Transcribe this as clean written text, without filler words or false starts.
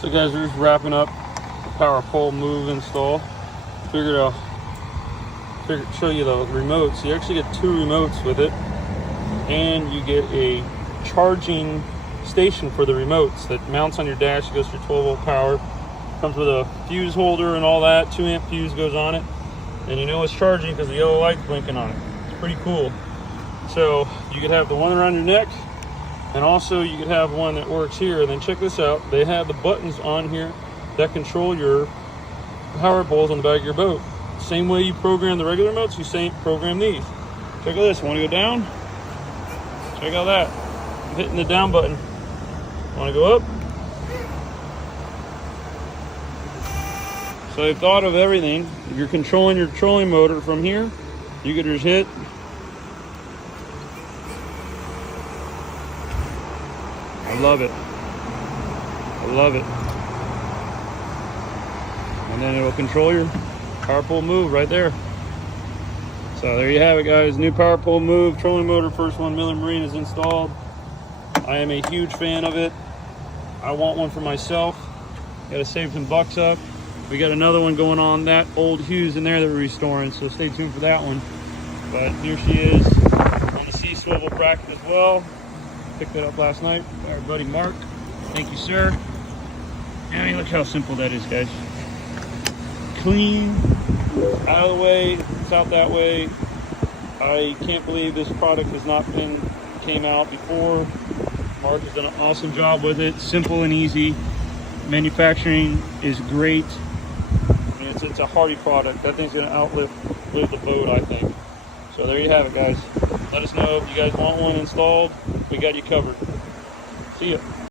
So guys, we're just wrapping up the power pole move install. Figured I'll show you the remotes. You actually get 2 remotes with it, and you get a charging station for the remotes that mounts on your dash. It goes to your 12-volt power. Comes with a fuse holder and all that. 2-amp fuse goes on it, and you know it's charging because the yellow light's blinking on it. It's pretty cool. So you could have the one around your neck, and also you could have one that works here. And then check this out, they have the buttons on here that control your power poles on the back of your boat. Same way you program the regular remotes, you program these. Check out this. Want to go down? Check out that. I'm hitting the down button. Want to go up? So they've thought of everything. If you're controlling your trolling motor from here, you could just hit. I love it. I love it. And then it'll control your power pole move right there. So there you have it, guys. New power pole move, trolling motor, first one Miller Marine is installed. I am a huge fan of it. I want one for myself. Got to save some bucks up. We got another one going on, that old Hughes in there that we're restoring, so stay tuned for that one. But here she is on the C swivel bracket as well. Picked that up last night by our buddy Mark. Thank you, sir. I mean, look how simple that is, guys. Clean, out of the way, it's out that way. I can't believe this product has not came out before. Mark has done an awesome job with it. Simple and easy. Manufacturing is great. I mean, it's a hardy product. That thing's gonna outlive the boat, I think. So there you have it, guys. Let us know if you guys want one installed. We got you covered. See ya.